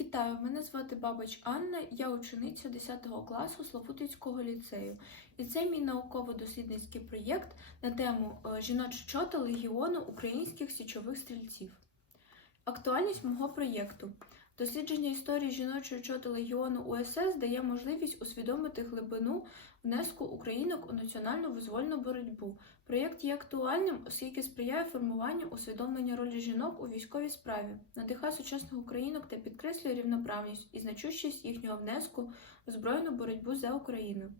Вітаю, мене звати Бабач Анна, я учениця 10 класу Славутицького ліцею. І це мій науково-дослідницький проєкт на тему жіночі чоти Легіону українських січових стрільців. Актуальність мого проєкту. Дослідження історії жіночої чоти Легіону УСС дає можливість усвідомити глибину внеску українок у національну визвольну боротьбу. Проєкт є актуальним, оскільки сприяє формуванню усвідомлення ролі жінок у військовій справі, надихає сучасних українок та підкреслює рівноправність і значущість їхнього внеску у збройну боротьбу за Україну.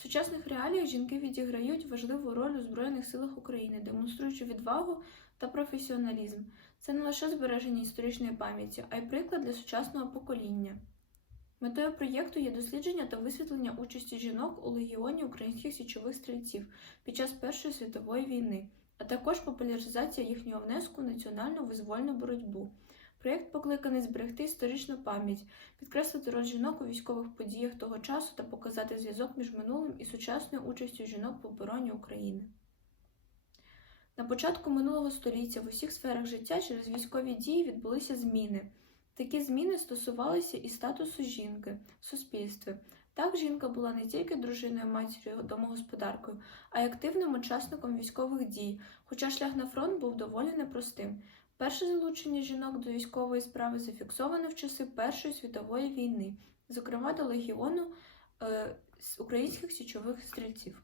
В сучасних реаліях жінки відіграють важливу роль у Збройних силах України, демонструючи відвагу та професіоналізм. Це не лише збереження історичної пам'яті, а й приклад для сучасного покоління. Метою проєкту є дослідження та висвітлення участі жінок у легіоні українських січових стрільців під час Першої світової війни, а також популяризація їхнього внеску в національну визвольну боротьбу. Проєкт покликаний зберегти історичну пам'ять, підкреслити роль жінок у військових подіях того часу та показати зв'язок між минулим і сучасною участю жінок в обороні України. На початку минулого століття в усіх сферах життя через військові дії відбулися зміни. Такі зміни стосувалися і статусу жінки в суспільстві. Так, жінка була не тільки дружиною матір'ю домогосподаркою, а й активним учасником військових дій, хоча шлях на фронт був доволі непростим. Перше залучення жінок до військової справи зафіксоване в часи Першої світової війни, зокрема до легіону е, українських січових стрільців.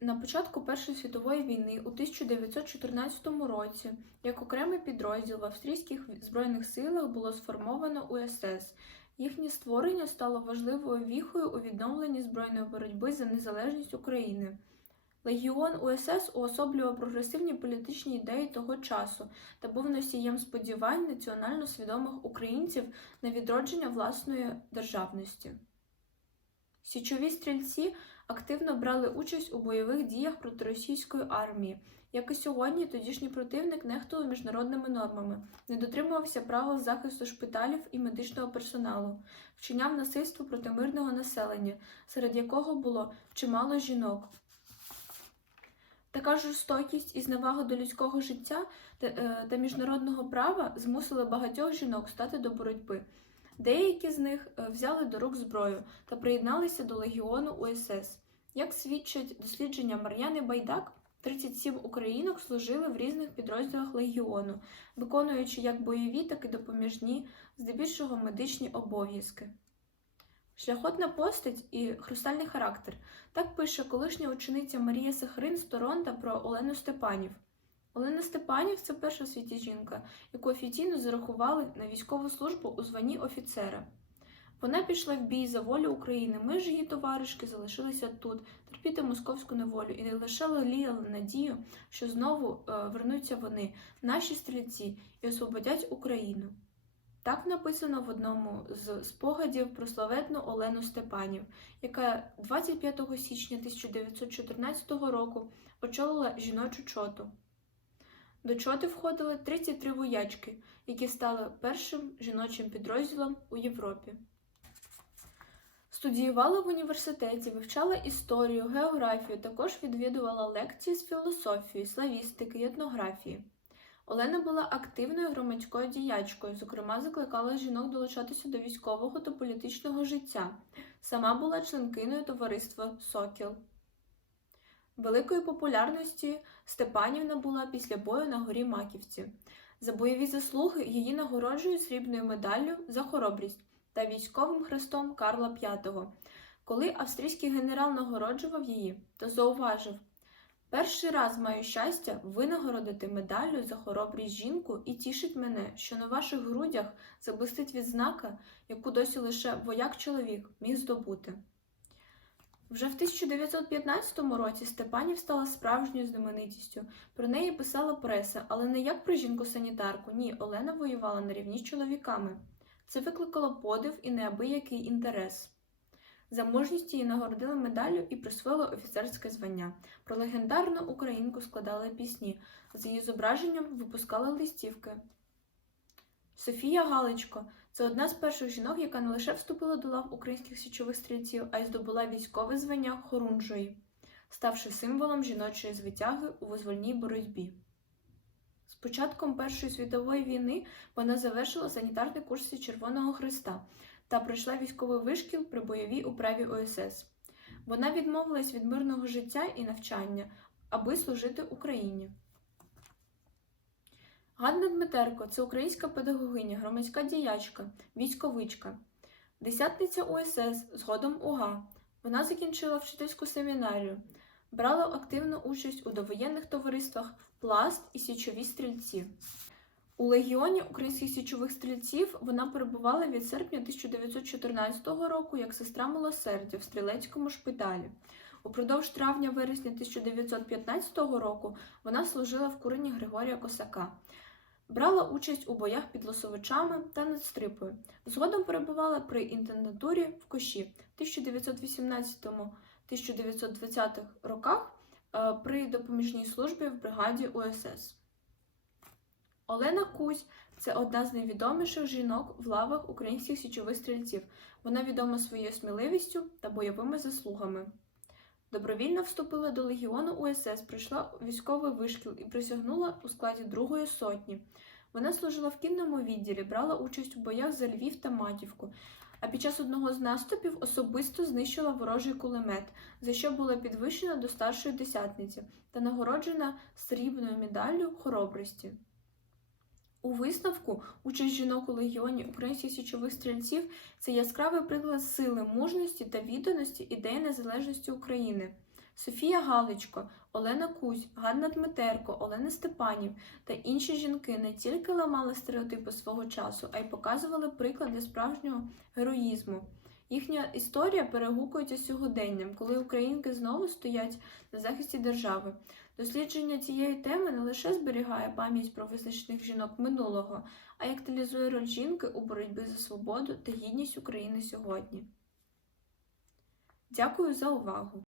На початку Першої світової війни у 1914 році як окремий підрозділ в австрійських збройних силах було сформовано УСС. Їхнє створення стало важливою віхою у відновленні збройної боротьби за незалежність України. Легіон УСС уособлював прогресивні політичні ідеї того часу та був носієм сподівань національно свідомих українців на відродження власної державності. Січові стрільці активно брали участь у бойових діях проти російської армії. Як і сьогодні, тодішній противник нехтував міжнародними нормами, не дотримувався правил захисту шпиталів і медичного персоналу, вчиняв насильство проти мирного населення, серед якого було чимало жінок. Така жорстокість і зневага до людського життя та, е, міжнародного права змусили багатьох жінок стати до боротьби. Деякі з них е, взяли до рук зброю та приєдналися до легіону УСС. Як свідчать дослідження Мар'яни Байдак, 37 українок служили в різних підрозділах легіону, виконуючи як бойові, так і допоміжні, здебільшого медичні обов'язки. Шляхотна постать і хрустальний характер. Так пише колишня учениця Марія Сахрин з Торонто про Олену Степанів. Олена Степанів це перша в світі жінка, яку офіційно зарахували на військову службу у званні офіцера. Вона пішла в бій за волю України. Ми ж її товаришки залишилися тут, терпіти московську неволю, і не лише леліяли надію, що знову е, вернуться вони, наші стрільці, і освободять Україну. Так написано в одному з спогадів про славетну Олену Степанів, яка 25 січня 1914 року очолила жіночу чоту. До чоти входили 33 воячки, які стали першим жіночим підрозділом у Європі. Студіювала в університеті, вивчала історію, географію, також відвідувала лекції з філософії, славістики й етнографії. Олена була активною громадською діячкою, зокрема, закликала жінок долучатися до військового та політичного життя. Сама була членкиною товариства Сокіл. Великої популярності Степанівна була після бою на горі Маківці. За бойові заслуги її нагороджують срібною медаллю за хоробрість та військовим хрестом Карла V. Коли австрійський генерал нагороджував її, то зауважив: перший раз маю щастя винагородити медаллю за хоробрість жінку і тішить мене, що на ваших грудях заблистить відзнака, яку досі лише вояк-чоловік міг здобути. Вже в 1915 році Степанів стала справжньою знаменитістю. Про неї писала преса, але не як про жінку-санітарку. Ні, Олена воювала на рівні з чоловіками. Це викликало подив і неабиякий інтерес. За мужність її нагородили медаллю і присвоїли офіцерське звання. Про легендарну українку складали пісні, за її зображенням випускали листівки. Софія Галичко це одна з перших жінок, яка не лише вступила до лав українських січових стрільців, а й здобула військове звання хорунжої, ставши символом жіночої звитяги у визвольній боротьбі. З початком Першої світової війни вона завершила санітарні курси Червоного Христа та пройшла військовий вишкіл при бойовій управі ОСС. Вона відмовилась від мирного життя і навчання, аби служити Україні. Ганна Дмитерко це українська педагогиня, громадська діячка, військовичка, десятниця УСС, згодом УГА. Вона закінчила вчительську семінарію, брала активну участь у довоєнних товариствах Пласт і Січові стрільці. У легіоні українських січових стрільців вона перебувала від серпня 1914 року як сестра милосердя в стрілецькому шпиталі. Упродовж травня-вересня 1915 року вона служила в курені Григорія Косака. Брала участь у боях під Лосовичами та над Стрипою. Згодом перебувала при інтендатурі в Коші 1918-1920 роках е, при допоміжній службі в бригаді УСС. Олена Кузь це одна з найвідоміших жінок в лавах українських січових стрільців. Вона відома своєю сміливістю та бойовими заслугами. Добровільно вступила до легіону УСС, пройшла військовий вишкіл і присягнула у складі Другої сотні. Вона служила в кінному відділі, брала участь у боях за Львів та Матівку, а під час одного з наступів особисто знищила ворожий кулемет, за що була підвищена до старшої десятниці та нагороджена срібною медаллю хоробрості. У висновку участь жінок у легіоні українських січових стрільців це яскравий приклад сили, мужності та відданості ідеї незалежності України. Софія Галичко, Олена Кузь, Ганна Дмитерко, Олена Степанів та інші жінки не тільки ламали стереотипи свого часу, а й показували приклади справжнього героїзму. Їхня історія перегукується сьогоденням, коли українки знову стоять на захисті держави. Дослідження цієї теми не лише зберігає пам'ять про визначених жінок минулого, а й активізує роль жінки у боротьбі за свободу та гідність України сьогодні. Дякую за увагу!